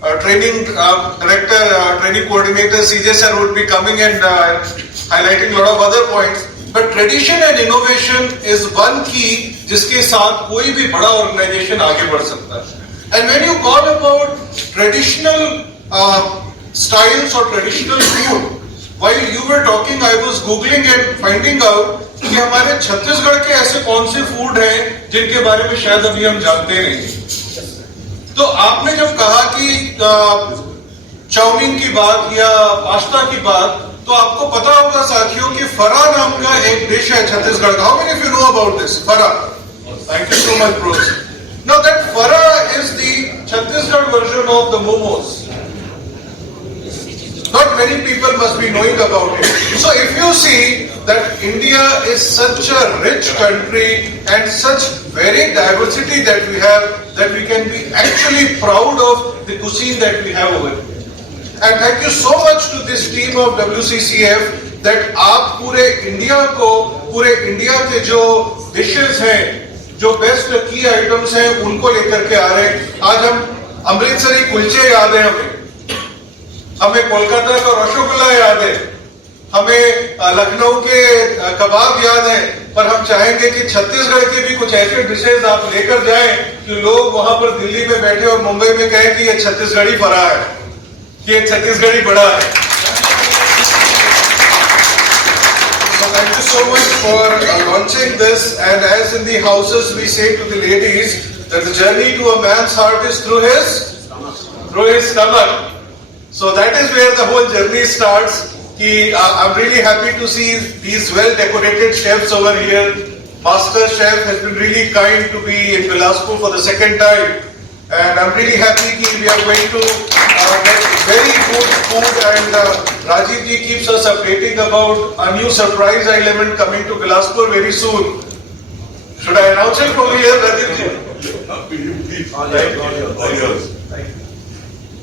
training director, training coordinator CJ sir would be coming and highlighting a lot of other points. But tradition and innovation is one key जिसके साथ कोई भी बड़ा organization आगे बढ़ सकता है. And when you call about traditional styles or traditional food, while you were talking, I was googling and finding out कि हमारे छत्तीसगढ़ के ऐसे कौन से फूड हैं जिनके बारे में शायद अभी हम जानते नहीं. तो आपने जब कहा कि चाउमीन की बात या पास्ता की बात, तो आपको पता होगा साथियों कि फरा नाम का एक डिश है छत्तीसगढ़ का. How many of you know about this? Fara. Thank you so much, bros. Now that fara is the Chhattisgarh version of the momos. Not many people must be knowing about it. So if you see that India is such a rich country and such very diversity that we have, that we can be actually proud of the cuisine that we have over here. And thank you so much to this team of WCCF that आप पूरे इंडिया को, पूरे इंडिया के जो डिशेस हैं, जो बेस्ट की आइटम्स हैं, उनको लेकर के आ रहे हैं. आज हम अमृतसरी कुलचे याद है, हमें कोलकाता का रसगुल्ला याद है, हमें लखनऊ के कबाब याद है, पर हम चाहेंगे कि छत्तीसगढ़ के भी कुछ ऐसे डिशेज आप लेकर जाएं कि लोग वहां पर दिल्ली में बैठे और मुंबई में कहें कि ये छत्तीसगढ़ी फरा है, कि ये छत्तीसगढ़ी बड़ा है. So thank you so much for launching this, and as in the houses we say to the ladies that the journey to a man's heart is through his stomach. So that is where the whole journey starts. I'm really happy to see these well-decorated chefs over here. Master Chef has been really kind to be in Bilaspur for the second time, and I'm really happy we are going to get very good food. And Rajiv ji keeps us updating about a new surprise element coming to Bilaspur very soon. Should I announce it from here, Rajiv ji?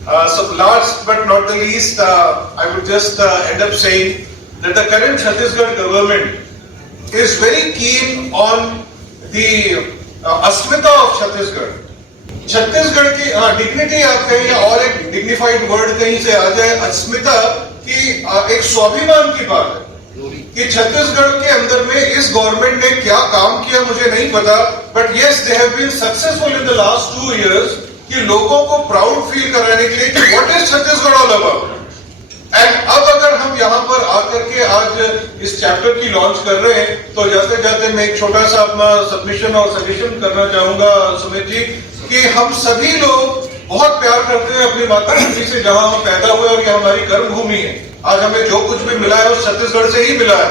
So last but not the least, I would just end up saying that the current Chhattisgarh government is very keen on the Asmita of Chhattisgarh. Chhattisgarh की डिग्निटी आप कहें या और एक dignified word कहीं से आ जाए, अस्मिता की एक स्वाभिमान की बात है कि छत्तीसगढ़ के अंदर में इस गवर्नमेंट ने क्या काम किया मुझे नहीं पता, but yes they have been successful in the last 2 years कि लोगों को प्राउड फील कराने के लिए कि what is Chhattisgarh all about. And अब अगर हम यहाँ पर आकर के आज इस चैप्टर की लॉन्च कर रहे हैं, तो जाते जाते मैं एक छोटा सा अपना सबमिशन और सजेशन करना चाहूंगा सुमित जी, कि हम सभी लोग बहुत प्यार करते हैं अपनी मातृभूमि से, जहां हम पैदा हुए और ये हमारी कर्म भूमि है. आज हमें जो कुछ भी मिला है वो छत्तीसगढ़ से ही मिला है.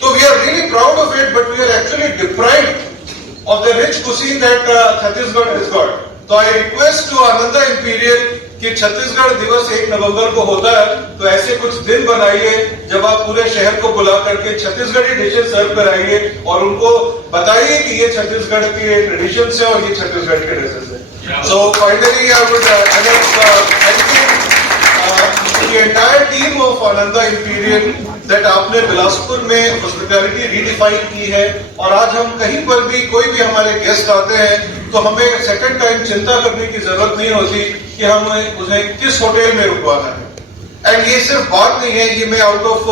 तो we are really proud of it, but we are actually deprived of the rich cuisine that Chhattisgarh is got. तो I request to Ananda Imperial कि छत्तीसगढ़ दिवस 1 नवंबर को होता है, तो ऐसे कुछ दिन बनाइए जब आप पूरे शहर को बुला करके छत्तीसगढ़ी डिशेज सर्व कराइए और उनको बताइए कि ये छत्तीसगढ़ के ट्रेडिशन है और ये छत्तीसगढ़ के डिशेज है. So finally I would thank the entire team of Ananda Imperial that आपने बिलासपुर में हॉस्पिटैलिटी रीडिफाइन की है. और आज हम कहीं पर भी कोई भी हमारे गेस्ट आते हैं तो हमें सेकंड टाइम चिंता करने की जरूरत नहीं होती कि हम उन्हें किस होटल में रुकवाना है. एंड ये सिर्फ बात नहीं है, ये मैं out of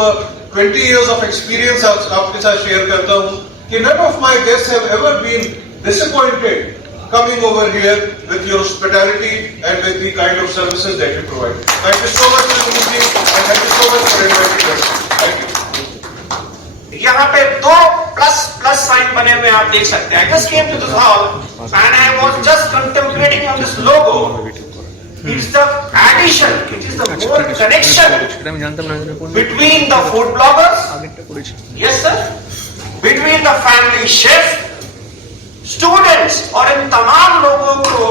20 years of experience आपके साथ शेयर करता हूँ कि none of my guests have ever been disappointed coming over here with your hospitality and with the kind of services that you provide. Thank you so much, Mr. Mukhi, and thank you so much for inviting us. Thank you. यहाँ पे 2 plus sign बने हुए आप देख सकते हैं. I just came to this hall and I was just contemplating on this logo. It's the addition, it is the more connection between the food bloggers, yes sir, between the family chef, students और इन तमाम लोगों को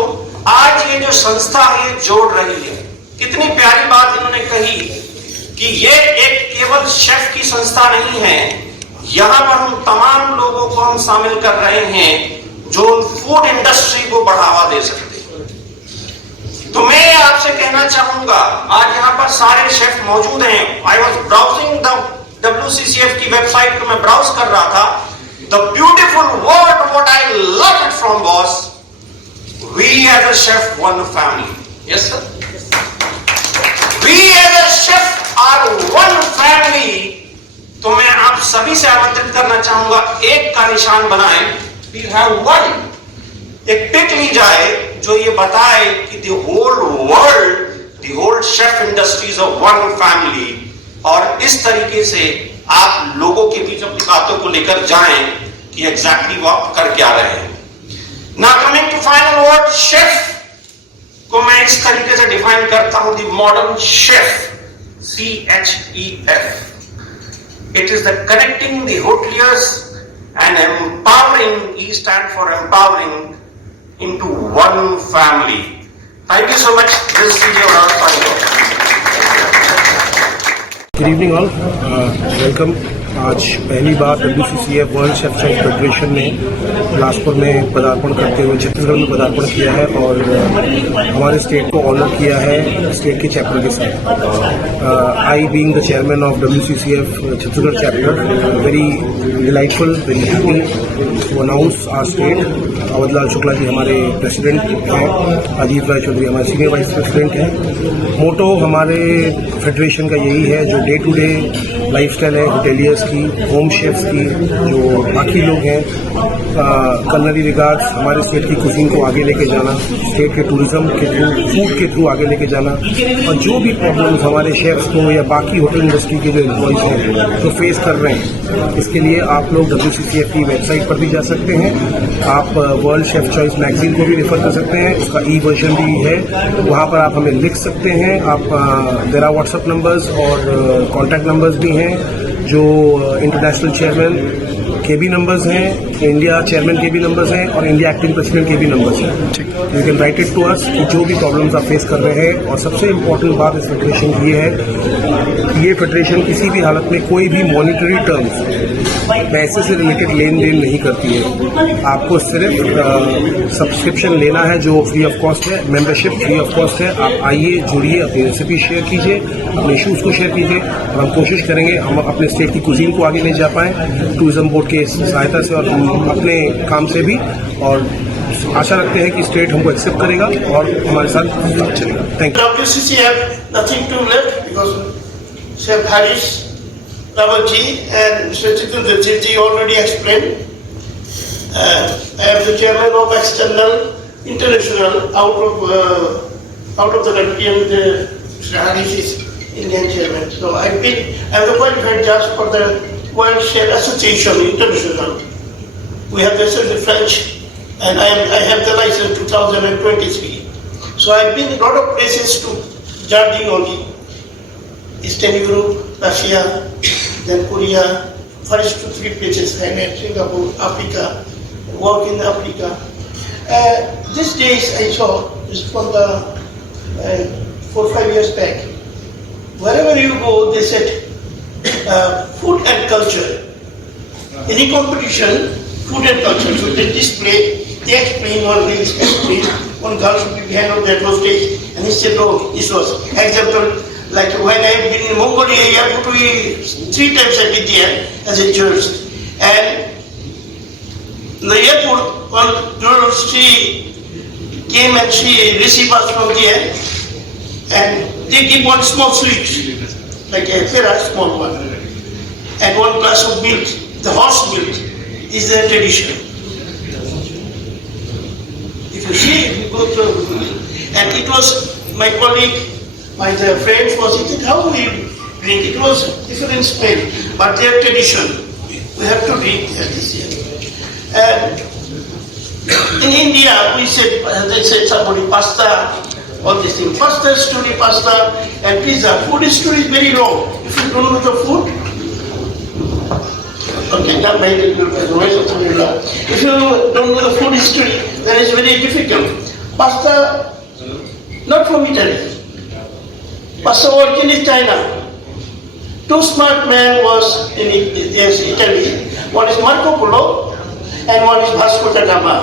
आज ये जो संस्था है जोड़ रही है. कितनी प्यारी बात इन्होंने कही कि ये एक केवल शेफ की संस्था नहीं है, यहां पर हम तमाम लोगों को हम शामिल कर रहे हैं जो फूड इंडस्ट्री को बढ़ावा दे सकते हैं. तो मैं आपसे कहना चाहूंगा, आज यहाँ पर सारे शेफ मौजूद हैं. I was browsing the WCCF की वेबसाइट को मैं ब्राउज कर रहा था. The beautiful word what I loved it from was, we as a chef one family. Yes sir. We as a chef are one family. तो मैं आप सभी से आमंत्रित करना चाहूंगा, एक का निशान बनाएं. We have one. एक पिक ली जाए जो ये बताए कि the whole world, the whole chef industry is a one family. और इस तरीके से आप लोगों के बीच अपनी बातों को लेकर जाएं कि एग्जैक्टली वो आप कर क्या रहे हैं. Now coming to final word, chef को मैं इस तरीके से डिफाइन करता हूं, the modern chef, CHEF. It is the connecting the hoteliers and empowering, E stand for empowering, into one family. Thank you so much. This is CJ Oral. Good evening all, welcome. आज पहली बार WCCF world chef choice federation ने बिलासपुर में पदार्पण करते हुए छत्तीसगढ़ में पदार्पण किया है और हमारे स्टेट को ऑनर किया है स्टेट के चैप्टर के साथ. I being the chairman of WCCF Chhattisgarh chapter, very delightful, very happy to announce our state. Awadhlal Shukla ji हमारे प्रेसिडेंट हैं, अजीत राय चौधरी हमारे सीनियर वाइस प्रेसिडेंट हैं. मोटो हमारे फेडरेशन का यही है, जो डे टू डे लाइफस्टाइल है होटेलियर्स की, होम शेफ्स की, जो बाकी लोग हैं, कलनरी रिगार्ड्स, हमारे स्टेट की कुजीन को आगे लेके जाना, स्टेट के टूरिज्म के थ्रू, फूड के थ्रू आगे लेके जाना, और जो भी प्रॉब्लम्स हमारे शेफ्स को या बाकी होटल इंडस्ट्री के जो एम्प्लॉयज हैं जो फेस कर रहे हैं, इसके लिए आप लोग WCCF की वेबसाइट पर भी जा सकते हैं. आप वर्ल्ड शेफ चॉइस मैगजीन को भी रेफर कर सकते हैं, उसका ई वर्जन भी है, वहाँ पर आप हमें लिख सकते हैं. आप देयर आर व्हाट्सएप नंबर्स और कॉन्टैक्ट नंबर्स भी हैं, जो इंटरनेशनल चेयरमैन के भी नंबर्स हैं, इंडिया चेयरमैन के भी नंबर्स हैं और इंडिया एक्टिंग प्रेसिडेंट के भी नंबर्स हैं. You can write it to us कि जो भी प्रॉब्लम्स आप फेस कर रहे हैं. और सबसे इम्पोर्टेंट बात इस फेडरेशन की ये है कि ये फेडरेशन किसी भी हालत में कोई भी मॉनिटरी टर्म्स, पैसे से रिलेटेड लेन देन नहीं करती है. आपको सिर्फ सब्सक्रिप्शन लेना है जो फ्री ऑफ कॉस्ट है, मेंबरशिप फ्री ऑफ कॉस्ट है. आप आइए, जुड़िए, अपनी रेसिपी शेयर कीजिए, अपने इशूज़ को शेयर कीजिए, और हम कोशिश करेंगे हम अपने स्टेट की कुजीन को आगे ले जा पाएँ टूरिज्म बोर्ड के सहायता से और हम अपने काम से भी. और आशा रखते हैं कि स्टेट हमको एक्सेप्ट करेगा और हमारे साथ चलेगा. Thank you. WCCF, nothing to left because Chef Harish Rawatji and Mr. Jitendra Ji already explained. I am the chairman of External International out of the country, and Mr. Harish is Indian chairman. So I am the qualified judge for the World Chef Association International. We have the French, and I have the license 2023. So I've been a lot of places to judging only. Eastern Europe, Russia, then Korea, first 2 3 places, I met Singapore, Africa, work in Africa. These days I saw, this from the 4 5 years back, wherever you go, they said food and culture. Any competition, food and culture. So they display, they explain one way, one girl should be behind of that was stage, and he said, oh, this was example. Like when I have been in Mongolia, I have to eat 3 times I did there as a judge. And in the airport, one girl, she came and she received us from there, and they give one small sweet, like a very small one, and 1 glass of milk. The horse milk is their tradition. If you see, you go to, and it was my colleague. My friends was eating, how we drink? It was different smell, but their tradition. We have to drink this year. And in India, we said, they said somebody pasta, all these things. Pasta story, pasta and pizza. Food story is very long. If you don't know the food, okay, not my if you don't know the food history, then it's very difficult. Pasta, not from Italy. Pasta working in China. 2 smart men was in Italy. One is Marco Polo and one is Vasco da Gama.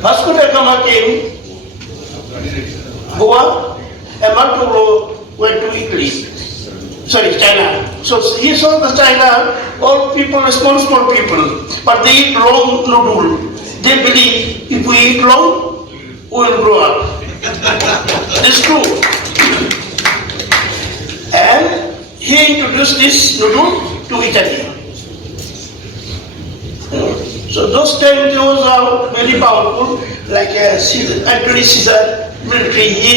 Vasco da Gama came Goa and Marco Polo went to Italy. Sorry, China. So he saw the China, all people are small people, but they eat long noodle. They believe if we eat long, we will grow up. It's true. he introduced this noodle to Italy. So those times those are very powerful, like Anthony Caesar, military, he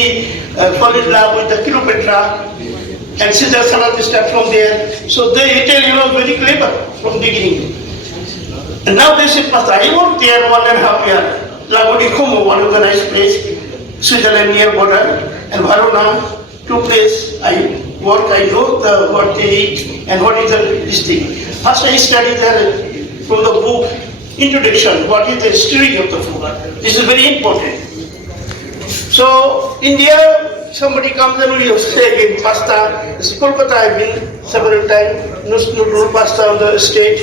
fell in love with the Cleopatra, and Caesar started to start from there. So the Italian was very clever from the beginning. And now they said, Pastor, I worked there 1.5 years. Lago di Como, one of the nice place, Switzerland near border, and Verona, two places I work, I know what they eat and what is this thing. First I studied there from the book, Introduction, what is the history of the food. This is very important. So, India, somebody comes and we say again, pasta, Kolkata I've been several times, noodle pasta on the state,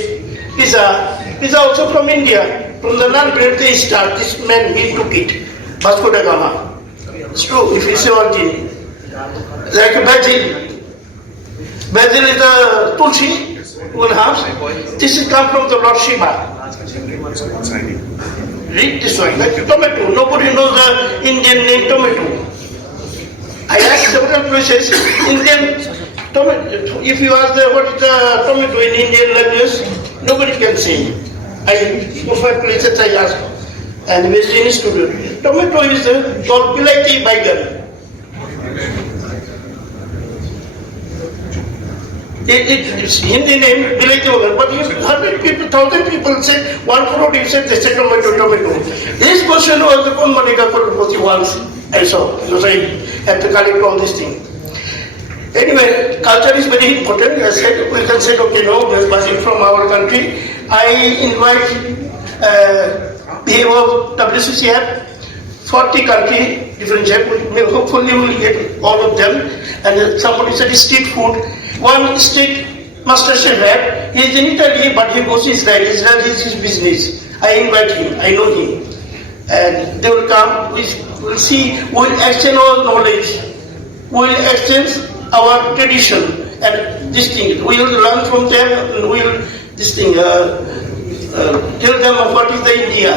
pizza also from India. From the non-bread they start, this man, he took it, Vasco da Gama. It's true, if it's origin. Like basil. Basil is the tulsi, 1/2. This is come from the Lord Shiva. Read this one, like tomato. Nobody knows the Indian name tomato. I asked several places, Indian tomato. If you ask what is the tomato in Indian language, nobody can say. I 4-5 places I asked, and West Indian student. Tomato is called Bilati Baigan. It's Hindi name Bilati Baigan, but if 100 people, 1,000 people say 1 crore, you said they say tomato. This person was the Kon Manika Kurupati once I saw, because I had to collect all these things. Anyway, culture is very important. I said, we can say, okay, no, there's buzzing from our country. I invite PMO WCCF, 40 countries, different shape. Hopefully we will get all of them. And somebody said street food. One street master chef had, he is in Italy, but he goes to Israel. Israel is his business. I invite him, I know him. And they will come, we will see, we will exchange our knowledge. We will exchange our tradition and this thing. We will learn from them and we will tell them what is the India.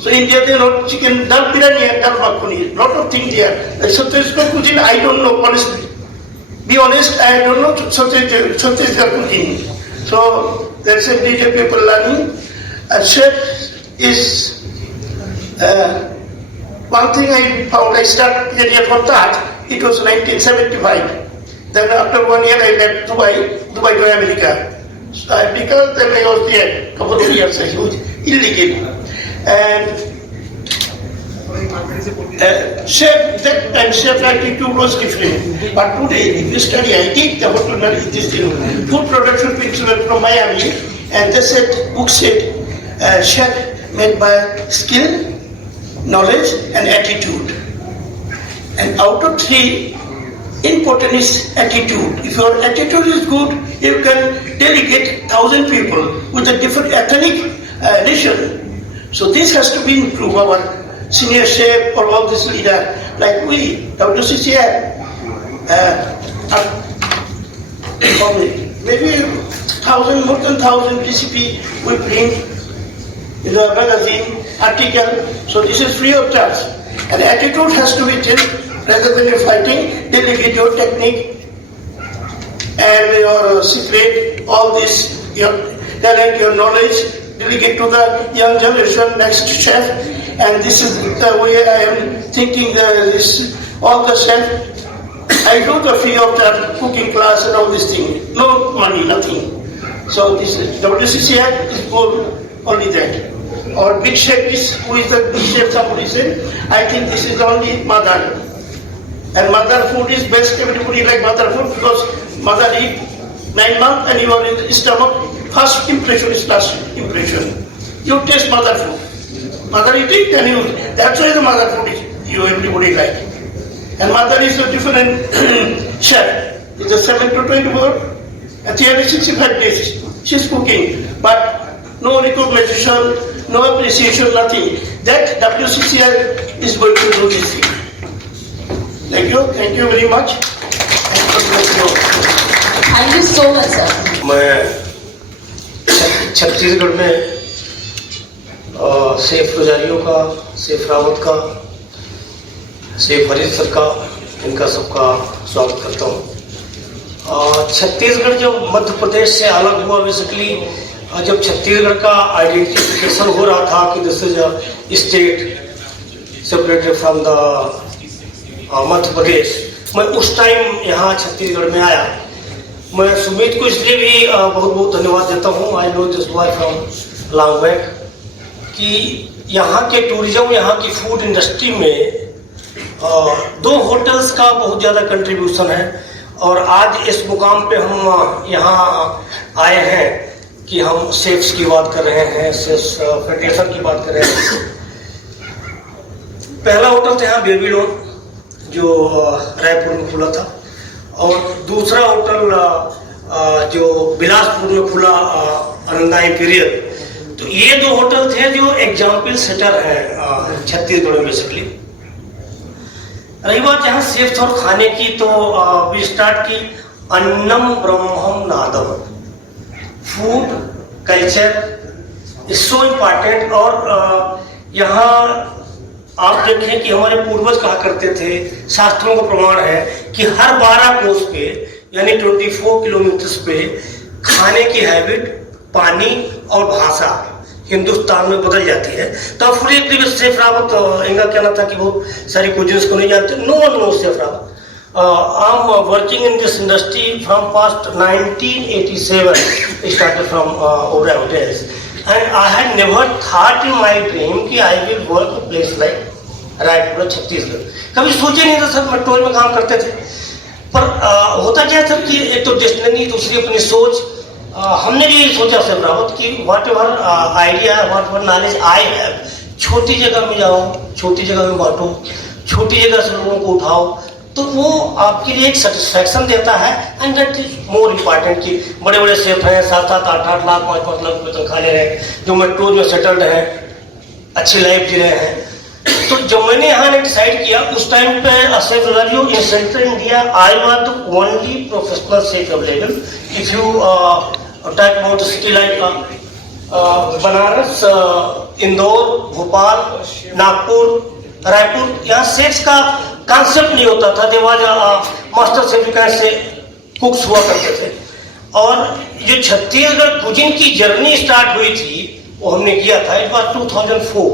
So India, they know chicken, dal biryani and dal makhani, lot of things there. Chhattisgarh cuisine, I don't know, honestly. Be honest, I don't know Chhattisgarh cuisine. So there's a little people learning. A chef is one thing I found. I started career from that. It was 1975. Then after 1 year I left Dubai to America. So because then I was there a couple of years, I was illegal. And chef attitude was different. But today, if you study, I did the hotel this thing, food production principle from Miami, and they said, book said, chef made by skill, knowledge, and attitude. And out of 3, important is attitude. If your attitude is good, you can delegate 1,000 people with a different ethnic nation. So this has to be improved. Our senior chef or all this leader, like we, WCCF, maybe 1,000, more than 1,000 recipe we print in the magazine, article. So this is free of charge. And attitude has to be changed. Rather than you're fighting, delegate your technique and your secret, all this, your talent, your knowledge, delegate to the young generation, next chef. And this is the way I am thinking all the chef. I do the free of charge cooking class and all this thing. No money, nothing. So this WCCF is for only that. Our big chef is, who is the big chef, somebody said, I think this is only mother. And mother food is best, everybody like mother food because mother eat 9 months and you are in the stomach. First impression is last impression. You taste mother food. Mother eat it and you, that's why the mother food is, you everybody like. And mother is a different chef. It's a 7 to 24 and 365 days. She's cooking. But no recognition, no appreciation, nothing. That WCCI is going to do this thing. Thank you very much. Thank you so much, sir. मैं छत्तीसगढ़ में सेफ पुजारियों का, सेफ रावत का, सेफ हरीश सर का, इनका सबका स्वागत करता हूँ। छत्तीसगढ़ जो मध्य प्रदेश से अलग हुआ बेसिकली, जब छत्तीसगढ़ का आइडेंटिफिकेशन हो रहा था कि this is a state separated from the Madhya Pradesh, मैं उस टाइम यहाँ छत्तीसगढ़ में आया। मैं सुमित को इसलिए भी बहुत बहुत धन्यवाद देता हूँ, I know this boy from long back, कि यहाँ के टूरिज्म, यहाँ की फूड इंडस्ट्री में दो होटल्स का बहुत ज़्यादा कंट्रीब्यूशन है। और आज इस मुकाम पे हम यहाँ आए हैं कि हम शेफ्स की बात कर रहे हैं, शेफ्स फेडरेशन की बात कर रहे हैं। पहला होटल था यहाँ बेबीलोन जो रायपुर में खुला था, और दूसरा होटल जो बिलासपुर में खुला आनंदा इंपीरियल। तो ये दो होटल थे जो एग्जाम्पल सेटर है छत्तीसगढ़ में बेसिकली। रही बात यहाँ शेफ्स और खाने की, तो वी स्टार्ट की अन्नम ब्रह्मम नादम। Food culture is so important. और यहाँ आप देखें कि हमारे पूर्वज कहा करते थे, शास्त्रों का प्रमाण है कि हर 12 कोस पे यानी 24 किलोमीटर पे खाने की हैबिट, पानी और भाषा हिंदुस्तान में बदल जाती है। तो फ्री शेफ रावत, इनका कहना था कि वो सारी कुजिन्स को नहीं जानते। No one knows chef Rawat. I am working in this industry from past 1987, started from Oberoi hotels, and I had never thought in my dream कि I will work a place like Raipur Chhattisgarh. कभी सोचे नहीं था सर, मेट्रोल में काम करते थे। पर होता क्या सर कि एक तो डेस्टिनी, दूसरी अपनी सोच। हमने भी सोचा सर रावत कि what ever idea, what ever knowledge I have, छोटी जगह में जाओ, छोटी जगह में बांटो, छोटी जगह से लोगों को उठाओ, तो वो आपके लिए एक सेटिस्फैक्शन देता है। And that is more important कि बड़े बड़े शेफ हैं, 7-7, 8-8 लाख, 5-5 लाख रुपये तनख्वाह ले रहे हैं, जो मेट्रोज में सेटल्ड हैं, अच्छी लाइफ जी रहे हैं। तो जब मैंने यहाँ ने डिसाइड किया, उस टाइम पे in central India I was the only professional chef available. If you talk about city like Banaras, इंदौर, भोपाल, नागपुर, रायपुर, यहाँ शेफ्स का कॉन्सेप्ट नहीं होता था। देवाज मास्टर शेफ से कुक्स हुआ करते थे। और जो छत्तीसगढ़ कुजिन की जर्नी स्टार्ट हुई थी, वो हमने किया था। It was 2004।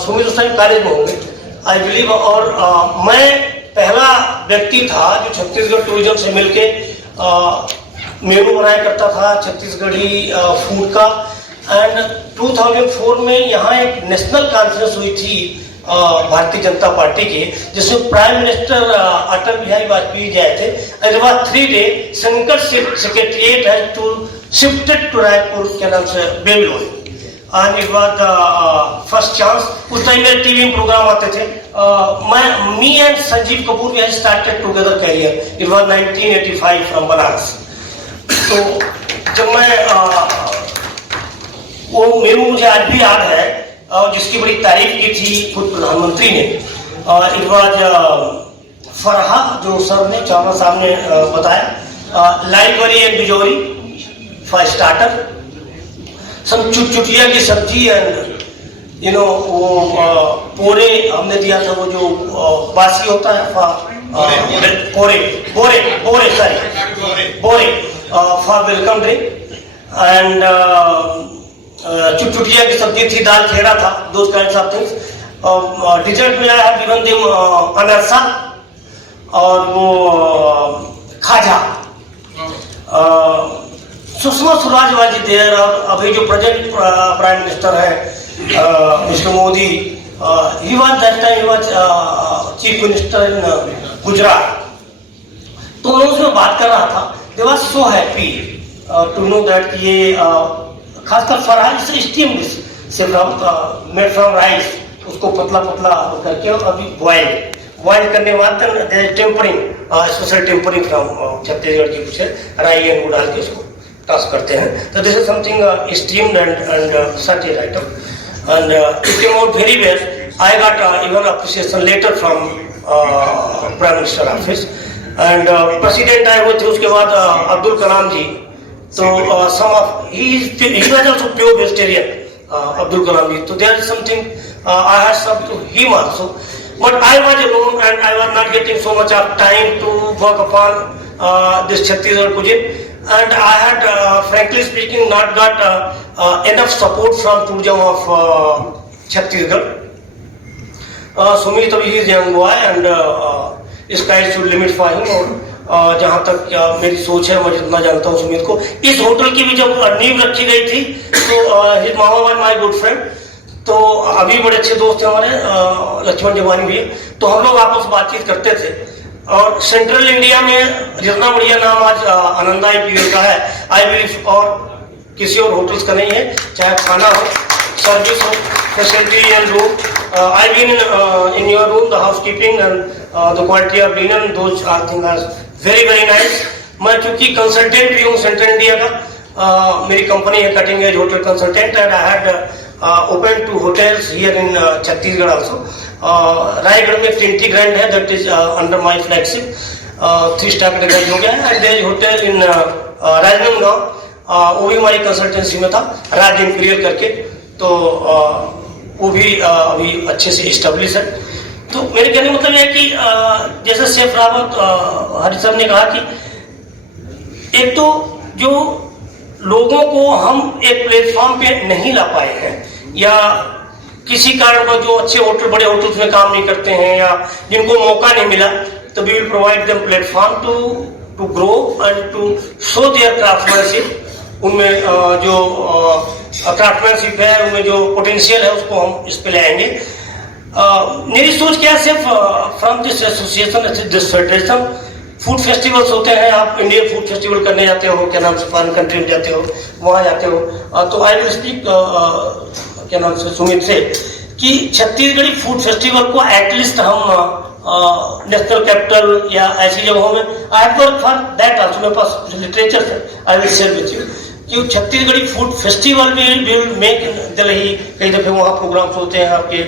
सुमित उस टाइम कॉलेज में होंगे आई बिलीव। और मैं पहला व्यक्ति था जो छत्तीसगढ़ टूरिज्म से मिलके मेनू बनाया करता था छत्तीसगढ़ी फूड का। एंड 2004 में यहाँ एक नेशनल कॉन्फ्रेंस हुई थी भारतीय जनता पार्टी की, जिसमें प्राइम मिनिस्टर अटल बिहारी वाजपेयी जी आए थे। And it was 3 day. संकट secretariat has to shifted to Raipur के नाम से Babylon. And it was the first chance. उस टाइम में टीवी में प्रोग्राम आते थे। Me and Sanjeev Kapoor we had started together career. It was 1985 from Banaras. तो जब मैं वो मेनू मुझे आज भी याद है, और जिसकी बड़ी तारीफ की थी खुद प्रधानमंत्री ने। इट वाज फरहा, जो सर ने चावला साहब ने बताया, लाइवरी एंड बिजोरी फॉर स्टार्टर, सब चुटचुटिया की सब्जी एंड यू नो वो पोरे हमने दिया था, वो जो बासी होता है, बोरे फॉर वेलकम ड्रिंक। एंड चुटचुटिया की सब्जी थी, दाल खेड़ा था, those kinds of things. Dessert में I have given them anarsa और वो खाजा। Sushma Swaraj was there. और अभी जो प्रेजेंट प्राइम मिनिस्टर है mister Modi, he was that time, he was chief minister in Gujarat. तो मैं उसमें बात कर रहा था, they was so happy to know that ये खासकर फरहान से स्टीम डिश से मेड फ्रॉम राइस, उसको पतला पतला करके अभी बॉइल करने के बाद tempering, special tempering from Chhattisgarh की कुछ राई एंड गुड़ डाल के उसको टॉस करते हैं। तो this is something steamed and sauteed item and it came out very well. I got even appreciation letter from prime minister office and president आए हुए थे। उसके बाद अब्दुल कलाम जी, तो some of he was also pure vegetarian, Abdul Kalam ji. So there is something I had some to him also, but I was alone and I was not getting so much of time to work upon this Chhattisgarh cuisine, and I had, frankly speaking, not got enough support from tourism of Chhattisgarh. Sumit अभी ही young boy and sky should limit for him. और जहाँ तक मेरी सोच है, मैं जितना जानता हूँ सुमित को, इस होटल की भी जब नींव रखी गई थी तो हिज मामा वन माय गुड फ्रेंड, तो अभी बड़े अच्छे दोस्त हैं हमारे, लक्ष्मण जवानी भी, तो हम लोग आपस में बातचीत करते थे। और सेंट्रल इंडिया में जितना बढ़िया नाम आज आनंदा इंपीरियल का है, आई बिलीव और किसी और होटल्स का नहीं है, चाहे खाना हो, सर्विस हो, facility and room. I've been in your room, the housekeeping and the quality of linen, those I think are very very nice. मैं चूंकि कंसल्टेंट भी हूँ सेंट्रल इंडिया का, मेरी कंपनी है cutting edge hotel consultant, and I had open 2 hotels here in Chhattisgarh also. Raigarh में Trinity Grand है, that is under my flagship, 3 star category हो गया है, and there is hotel in Rajnandgaon, वो भी हमारी कंसल्टेंसी में था, राज इंपीरियल करके, तो वो भी अभी अच्छे से इस्टेब्लिश है। तो मेरे कहने का मतलब है कि जैसे शेफ रावत हरि सर ने कहा कि एक तो जो लोगों को हम एक प्लेटफॉर्म पे नहीं ला पाए हैं, या किसी कारण पर जो अच्छे होटल, बड़े होटल्स में काम नहीं करते हैं, या जिनको मौका नहीं मिला, तो we will provide them platform to grow and to show their craftsmanship. उनमें जो क्राफ्टमैनशिप है, उनमें जो पोटेंशियल है, उसको हम इस पे लाएंगे। मेरी सोच क्या है, सिर्फ from this association, this federation, food festivals होते हैं, आप इंडियन फूड फेस्टिवल करने जाते हो, क्या नाम से फॉरेन कंट्री में जाते हो, वहाँ जाते हो, तो आई विल स्पीक क्या नाम से सुमित से कि छत्तीसगढ़ी फूड फेस्टिवल को एटलीस्ट हम नेशनल कैपिटल या ऐसी जगहों में, I have work for that also, मेरे पास लिटरेचर है, I will share with you कि Chhattisgarhi food festival will make Delhi, कई दफे वहाँ प्रोग्राम्स होते हैं आपके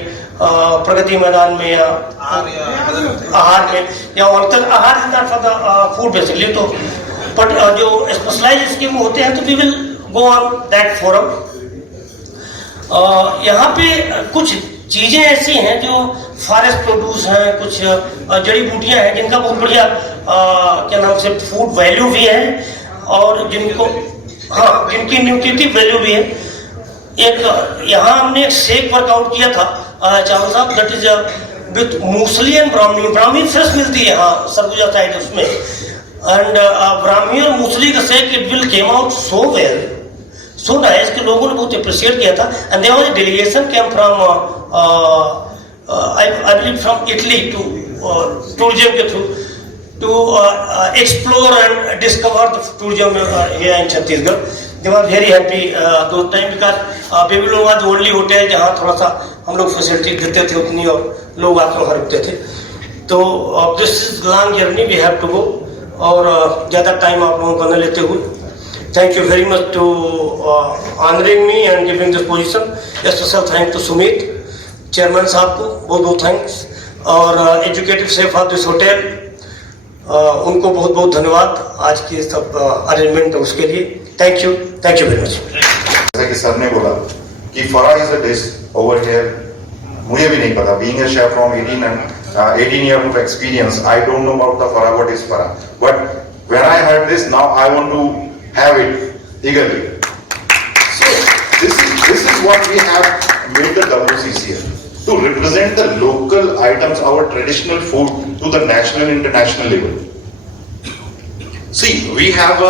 प्रगति मैदान में या आहार में, या और aahar is not for the food basically, तो बट जो स्पेशलाइज स्कीम होते हैं, तो we will go on that forum. यहाँ पे कुछ चीजें ऐसी हैं जो फॉरेस्ट प्रोड्यूस हैं, कुछ जड़ी बूटियां हैं जिनका बहुत बढ़िया क्या नाम से फूड वैल्यू भी है, और जिनको जिनकी न्यूट्रिटिव वैल्यू भी है। एक यहाँ हमने एक शेक वर्कआउट किया था चावल साहब, that is with musli and Brahmi. Brahmi fresh मिलती है यहाँ सरगुजा साइड उसमें, एंड ब्राह्मी और मूसली का shake, it will came out so well, so nice कि लोगों ने बहुत अप्रिशिएट किया था। And there was a delegation came from I believe from Italy to tourism के through to explore and discover the tourism here in Chhattisgarh. They were very happy those time because Babylon was the only hotel जहाँ थोड़ा सा हम लोग फैसिलिटी देते थे उतनी, और लोग आके वहाँ रुकते थे। तो this is long journey we have to go, और ज़्यादा टाइम आप लोगों को न लेते हुए, thank you very much to honoring me and giving this position. Special thanks to Sumit, chairman साहब को बहुत बहुत थैंक्स, और educative chef of this hotel, उनको बहुत बहुत धन्यवाद आज की सब अरेंजमेंट उसके लिए। Thank you very much. जैसा कि सर ने बोला कि फरा is a dish over here, मुझे भी नहीं पता, being a chef from 18 years of experience, I don't know about the fara, what is fara, but when I heard this, now I want to have it eagerly. So this is what we have made the WCCF, to represent the local items, our traditional food, to the national and international level. See, we have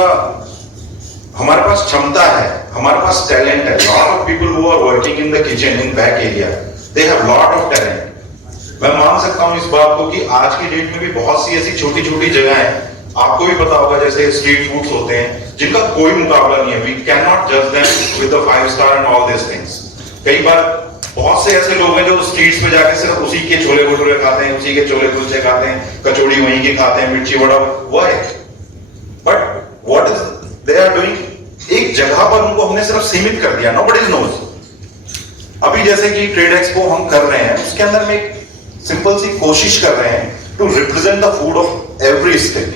हमारे पास क्षमता है, हमारे पास talent है। lot of people who are working in the kitchen in back area, they have lot of talent। मैं मान सकता हूँ इस बात को कि आज की डेट में भी बहुत सी ऐसी छोटी छोटी जगह हैं, आपको भी पता होगा, जैसे स्ट्रीट फूड्स होते हैं जिनका कोई मुकाबला नहीं है। We cannot judge them with the 5 star and all these things। कई बार बहुत से ऐसे लोग हैं जो स्ट्रीट्स पे जाके सिर्फ उसी के छोले भटूरे खाते हैं, उसी के छोले कुलचे खाते हैं, कचौड़ी वहीं की खाते हैं, mirchi vada, why? But what is they are doing, एक जगह पर उनको हमने सिर्फ सीमित कर दिया, नोबडी नोज। अभी जैसे कि ट्रेड एक्सपो हम कर रहे हैं, उसके अंदर में एक सिंपल सी कोशिश कर रहे हैं to represent the food of every state,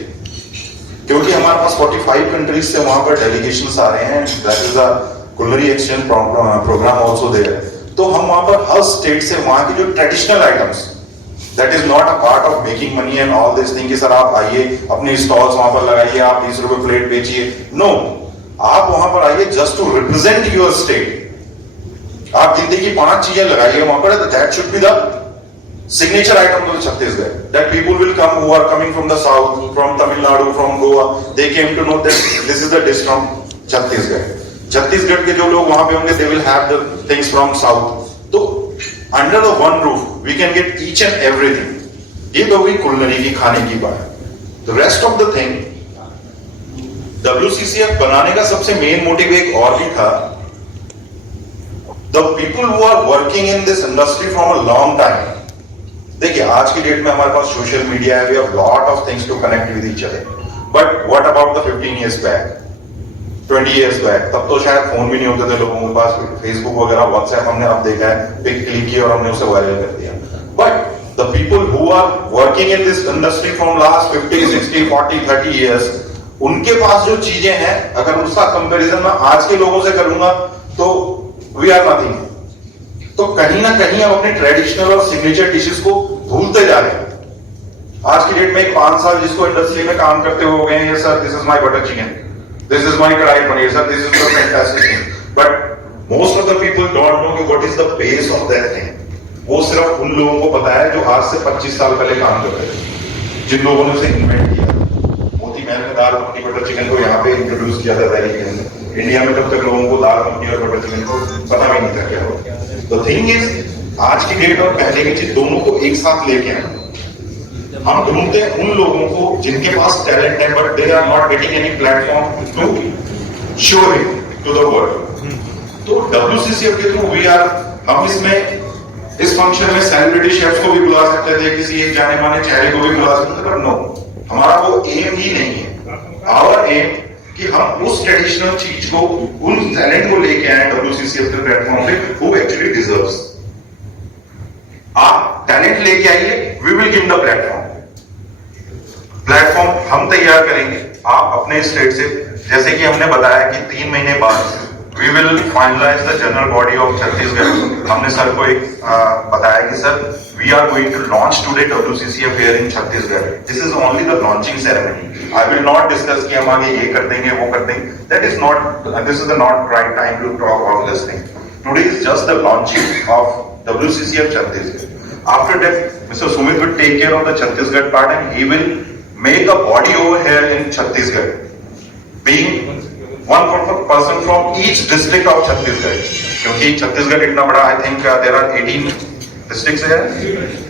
क्योंकि हमारे पास 45 कंट्रीज से वहां पर डेलीगेशंस आ रहे हैं, that is a culinary exchange programme also there. तो हम वहां पर हर स्टेट से वहां की जो traditional items That is not a part of making money and all this thing कि सर आप आइए अपने स्टॉल्स वहां पर लगाइए, आप 20 रुपए प्लेट बेचिए. No, आप वहां पर आइए just to represent your state. आप गिनती की 5 चीजें लगाइए वहां पर, that should be the signature item of Chhattisgarh. That people will come who are coming from the south, from Tamil Nadu, from Goa. They came to know that this is the dish from Chhattisgarh. Chhattisgarh के जो लोग वहां पे होंगे, they will have the things from south. तो under the one roof we can get each and everything. ये तो हुई कुलनरी की खाने की बात. The rest of the thing, WCCF बनाने का सबसे मेन मोटिव एक और भी था. The people who are working in this industry from a long time. देखिए आज की डेट में हमारे पास सोशल मीडिया है, we have lot of things to connect with each other. But what about the 15 years back? 20 years back, तब तो शायद फोन भी नहीं होते थे लोगों के पास. फेसबुक वगैरह, व्हाट्सएप हमने अब देखा है, पिक क्लिक किया और हमने उसे वायरल कर दिया. But the people who are working in this industry from last 50, 60, 40, 30 years, उनके पास जो चीजें हैं, अगर उसका कंपैरिजन मैं आज के लोगों से करूंगा तो वी आर नथिंग. तो कहीं ना कहीं हम अपने ट्रेडिशनल और सिग्नेचर डिशेस को भूलते जा रहे हैं. आज की डेट में 5 साल जिसको इंडस्ट्री में काम करते हो गए हैं, sir this is my butter chicken, this is my kadai paneer, sir, this is the fantastic thing. But most of the people don't know what is the base of that thing. वो सिर्फ उन लोगों को पता है जो आज से 25 साल पहले काम कर रहे थे, जिन लोगों ने उसे इन्वेंट किया. मोती महल ने दाल मखनी बटर चिकन को यहाँ पे इंट्रोड्यूस किया था पहले. इंडिया में तब तक लोगों को दाल मखनी और बटर चिकन को पता भी नहीं था क्या हो. तो थिंग इज आज की डेट और पहले की चीज दोनों को एक साथ लेके आए. हम ढूंढते हैं उन लोगों को जिनके पास टैलेंट है, but they are not getting any platform to show it to the world. तो WCCF के थ्रू वी आर, हम इसमें इस फंक्शन में सेलिब्रिटी शेफ्स को भी बुला सकते थे, किसी एक जाने माने चेहरे को भी बुला सकते थे, बट नो, हमारा वो एम ही नहीं है. आवर एम कि हम उस ट्रेडिशनल चीज को, उन टैलेंट को लेके आए WCCF के प्लेटफॉर्म पे, हु एक्चुअली डिजर्व्स. आप टैलेंट लेके आइए, we will give the platform. Platform हम तैयार करेंगे. आप अपने स्टेट से, जैसे कि हमने बताया कि 3 महीने बाद we will finalize the general body of Chhattisgarh. हमने सर को एक बताया कि sir we are going to launch today WCCF here in Chhattisgarh. This is only the launching ceremony. I will not discuss कि हम आगे ये कर देंगे, वो कर देंगे. That is not, this is the not right time to talk about this thing. Today is just the launching of WCCF Chhattisgarh. After that, Mr. Sumit will take care of the Chhattisgarh part and he will make a body over here in Chhattisgarh, being one person from each district of Chhattisgarh. क्योंकि छत्तीसगढ़ इतना बड़ा, I think there are 18 districts here,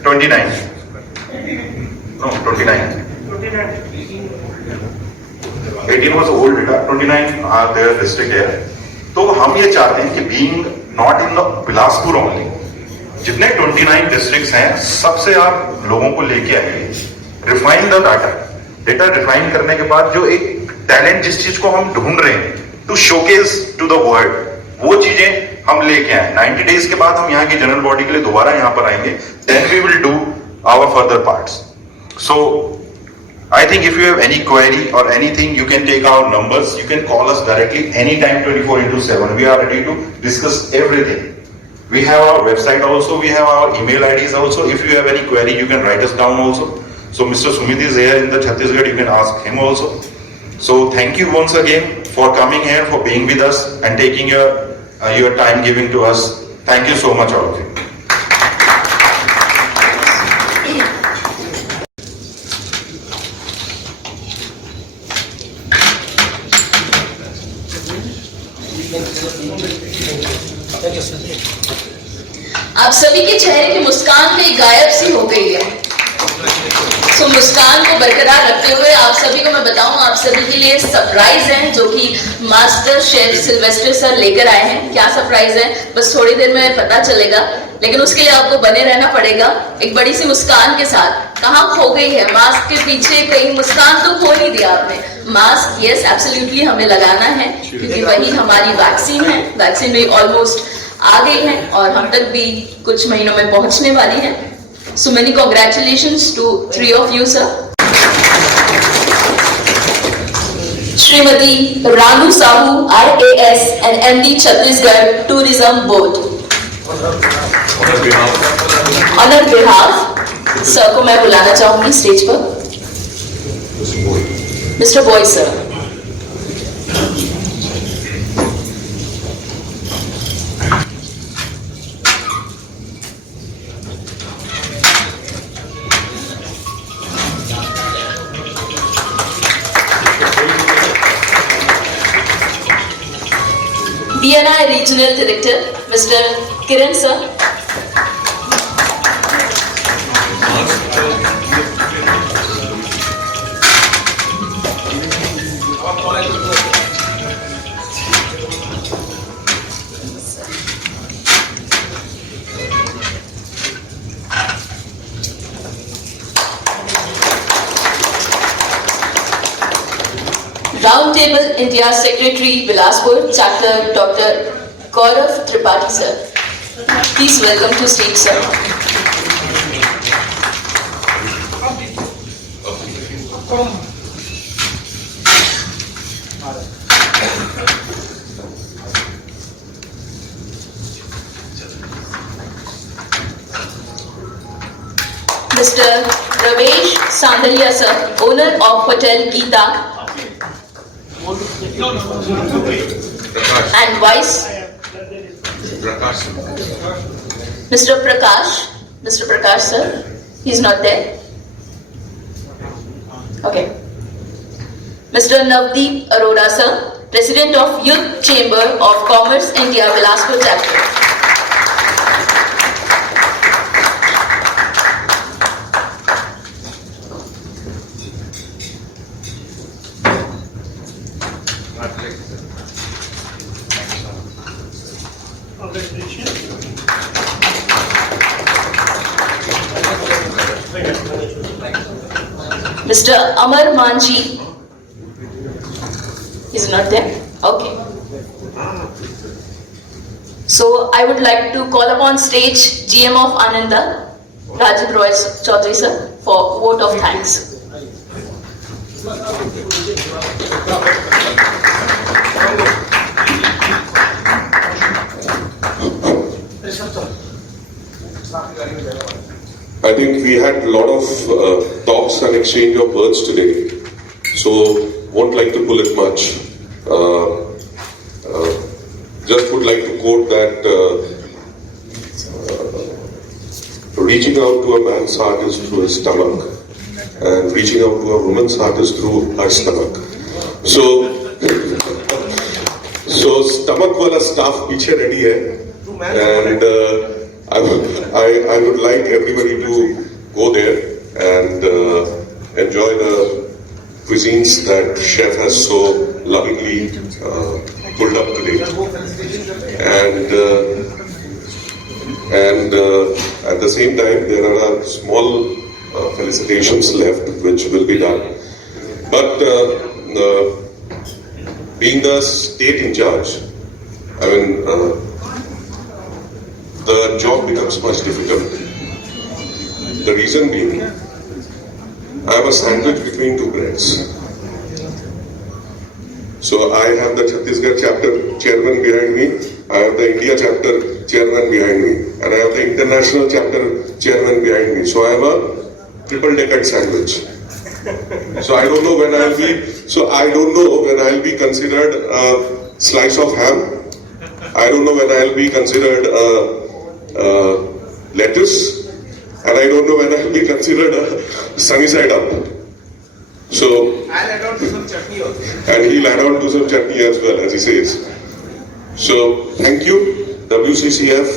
29. No, 29. 18 was old data, 29 are their district here. तो हम ये चाहते हैं कि being not in the Bilaspur only, जितने 29 डिस्ट्रिक्ट्स हैं, सबसे आप लोगों को लेके आइए. रिफाइन द डेटा रिफाइन करने के बाद जो एक टैलेंट, जिस चीज को हम ढूंढ रहे हैं to showcase to the world, वो चीजें हम लेके आए. 90 डेज के बाद हम यहाँ की जनरल बॉडी के लिए दोबारा यहाँ पर आएंगे. Then we will do our further parts. So I think if you have any query or anything, you can take our numbers. You can call us directly anytime, 24/7. We are ready to discuss everything. We have our website also, we have our email IDs also. If you have any query, you can write us down also. So Mr. Sumit is here in the Chhattisgarh, you can ask him also. So thank you once again for coming here, for being with us and taking your time giving to us. Thank you so much all of you. आप सभी के चेहरे की मुस्कान कहीं गायब सी हो गई है. तो मुस्कान को बरकरार रखते हुए आप सभी को मैं बताऊं, आप सभी के लिए सरप्राइज है जो कि मास्टर शेफ सिल्वेस्टर सर लेकर आए हैं. क्या सरप्राइज है बस थोड़ी देर में पता चलेगा, लेकिन उसके लिए आपको बने रहना पड़ेगा. एक बड़ी सी मुस्कान के साथ. कहाँ खो गई है मास्क के पीछे? कहीं मुस्कान तो खो नहीं दिया आपने. मास्क यस एब्सोल्युटली हमें लगाना है, क्योंकि वही हमारी वैक्सीन है. वैक्सीन भी ऑलमोस्ट आ गई है और हम तक भी कुछ महीनों में पहुंचने वाली है. So many congratulations to 3 of you, sir. Shrimati Ranu Sahu, RAS and MD Chhattisgarh Tourism Board. On her behalf, sir को मैं बुलाना चाहूंगी स्टेज पर। Mister boy sir. BNI Regional Director, Mr. Kiran sir. Roundtable India Secretary Bilaspur, Chapter Dr. Gaurav Tripathi sir. Please welcome to stage sir. Mr. Ramesh Sandhalia sir, owner of Hotel Geeta and Vice. Mr. Prakash sir, he's not there. Okay. Mr. Navdeep Arora sir, President of Youth Chamber of Commerce India, Bilaspur Chapter. Mr. Amar Manji, is not there? Okay. So I would like to call upon stage GM of Ananda, Rajiv Roy Chaudhary sir, for vote of thanks. I think we had a lot of talks and exchange of words today, so won't like to pull it much. Just would like to quote that reaching out to a man's heart is through his stomach, and reaching out to a woman's heart is through her stomach. So stomach wala stuff पीछे ready है, and I would like everybody to go there and enjoy the cuisines that chef has so lovingly pulled up today. And at the same time, there are small felicitations left which will be done. But being the state in charge, I mean, the job becomes much difficult. The reason being, I am a sandwich between two breads. So I have the Chhattisgarh chapter chairman behind me, I have the India chapter chairman behind me, and I have the international chapter chairman behind me. So I am a triple-decker sandwich. So I don't know when I'll be considered a slice of ham. I don't know when I'll be considered lettuce, and I don't know when I'll be considered a sunny side up. So I'll add on to some chutney also. And he'll add on to some chutney as well, as he says. So thank you, WCCF,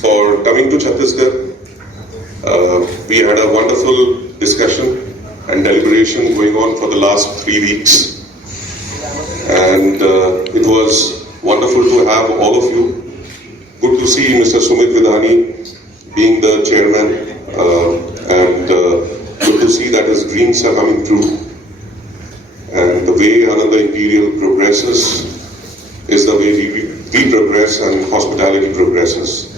for coming to Chhattisgarh. We had a wonderful discussion and deliberation going on for the last 3 weeks, and it was wonderful to have all of you. Good to see Mr. Sumit Vidhani being the chairman, and good to see that his dreams are coming true. And the way Ananda Imperial progresses is the way we progress and hospitality progresses.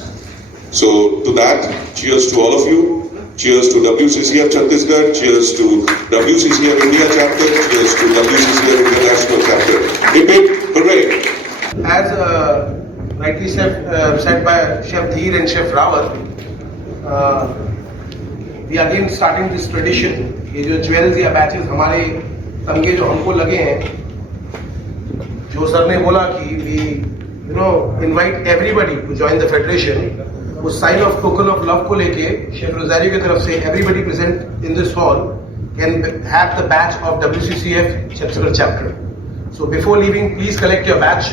So to that, cheers to all of you. Cheers to WCCF Chhattisgarh. Cheers to WCCF India chapter. Cheers to WCCF International chapter. Hip hip, hooray! As rightly said by Chef Dheer and Chef Rawat, we again starting this tradition. ये जो ज्वेल्स या बैचेस हमारे तमगे जो हमको लगे हैं, जो सर ने बोला कि we invite everybody to join the federation, उस sign of token of love को लेके शेफ रोजारियो की तरफ से everybody present in this hall can have the badge of WCCF Chhattisgarh chapter. So before leaving, please collect your badge.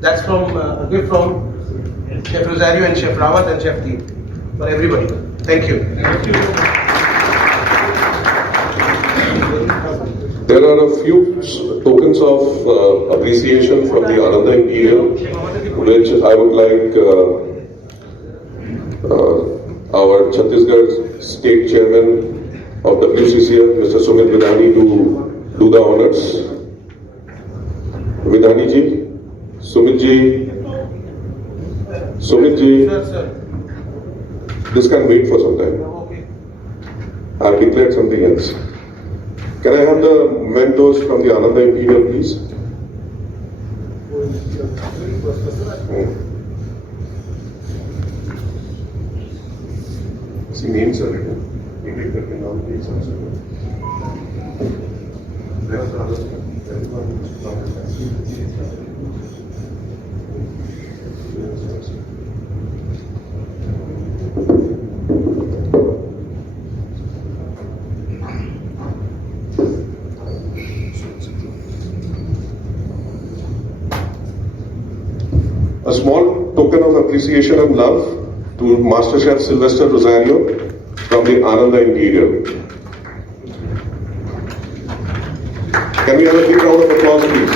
That's from a gift from Chef Rosario and Chef Rawat and Chef Deep for everybody. Thank you. There are a few tokens of appreciation from the Ananda Imperial, which I would like our Chhattisgarh State Chairman of WCCF, Mr. Sumit Vidhani, to do the honors. Vidhani ji, Sumit ji, Sir. this can wait for some time. Okay. I've declared something else. Can I have the mementos from the Ananda Imperial, please? See, names are written. You take the names also. A small token of appreciation and love to Master Chef Sylvester Rosario from the Ananda Imperial. Can we have a big round of applause, please?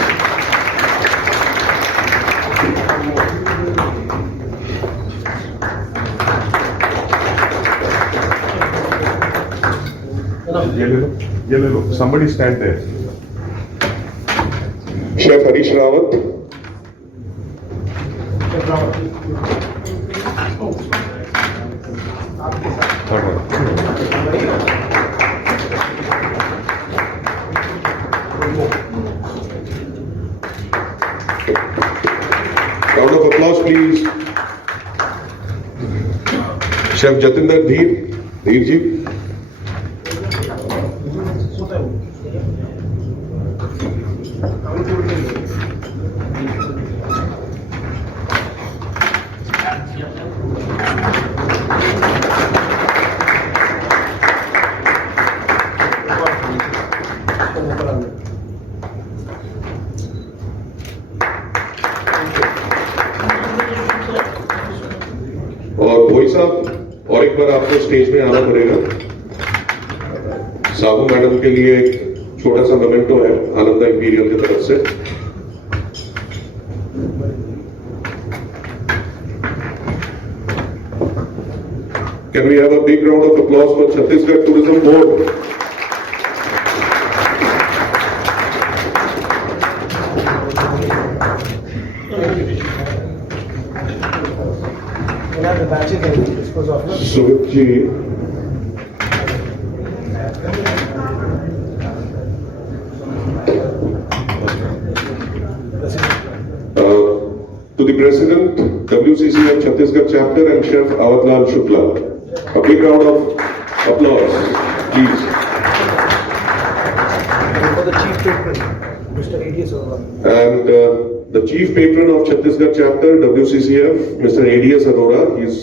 Somebody stand there. Chef Harish Rawat. Round of applause, please. Chef Jatinder Dheer ji. और भोई साहब, और एक बार आपको स्टेज में आना पड़ेगा. साहू मैडम के लिए एक छोटा सा मोमेंटो है आनंदा इंपीरियल की तरफ से. Can we have a big round of applause for Chhattisgarh Tourism Board? The badges and dispose of them. Sumit ji. To the President, WCCF Chhattisgarh Chapter and Chef Awadlal Shukla. A big round of applause, please. And for the chief patron, Mr. A.D.S. Arora. And the Chief Patron of Chhattisgarh Chapter, WCCF, Mr. A.D.S. Arora, he's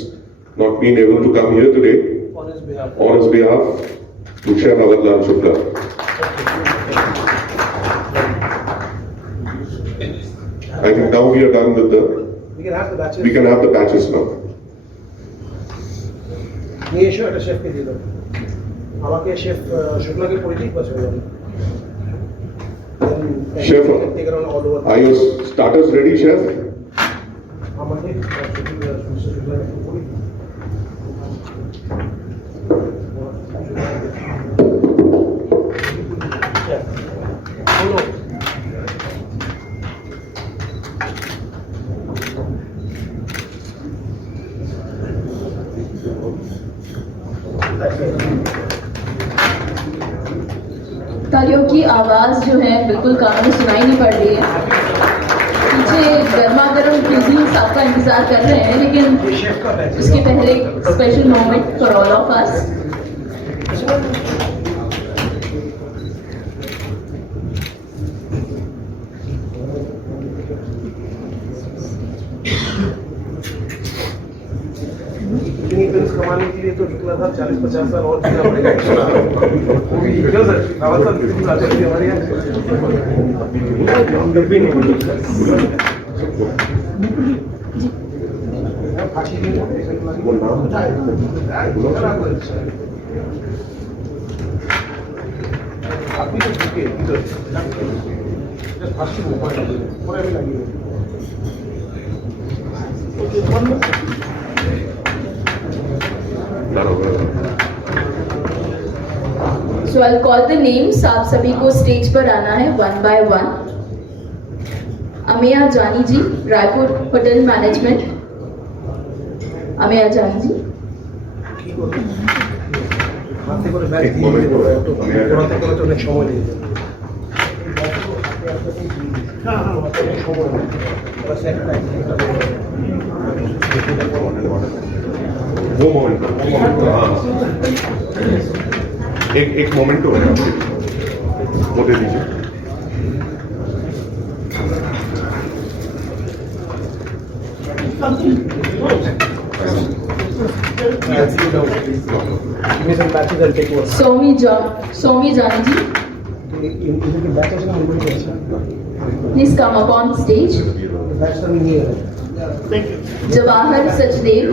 not been able to come here today. On his behalf, to Chef Awadlal Shukla. I think now we are done with the. We can have the batches. We can have the batches now. ये शो একটা শেফকে দিয়ে দাও. আমাকে শেফ শুক্লাকে পরিচিত বাস হয়ে যাবে. Chef, are your starters ready, Chef? আমাকে শুক্লাকে পরিচিত. तालियों की आवाज जो है बिल्कुल कानों में सुनाई नहीं पड़ रही है. पीछे से गर्मा गर्म cuisines आपका इंतजार कर रहे हैं, लेकिन उसके पहले special moment for all of us. इतनी फिल्म कमाने के लिए तो कितना था 40-50 साल और जीना पड़ेगा एक्स्ट्रा. क्यों सर रावत सर फिल्म आ चलती है हमारे यहाँ भी नहीं. आप भी तो ठीक है फांसी पूरा भी लगी So I'll call the names. आप सभी को स्टेज पर आना है one by one. अमेया जानी जी, रायपुर होटल मैनेजमेंट. अमेया जानी जी. एक मोमेंट वो मोमेंट एक मोमेंट तो है वो दे दीजिए. सोमी जानी जी. Please come up on stage. Jawahar सचदेव.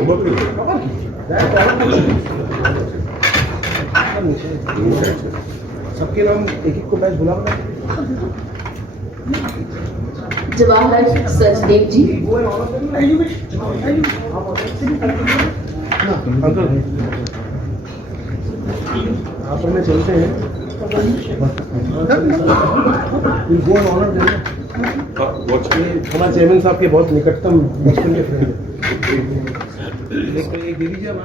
सबके नाम एक एक को बैच बुला. जवाहर सचदेव जी. अंकल आप में चलते हैं. हमारे चेयरमैन साहब के बहुत निकटतम बचपन के फ्रेंड. एक दे दीजिए आप.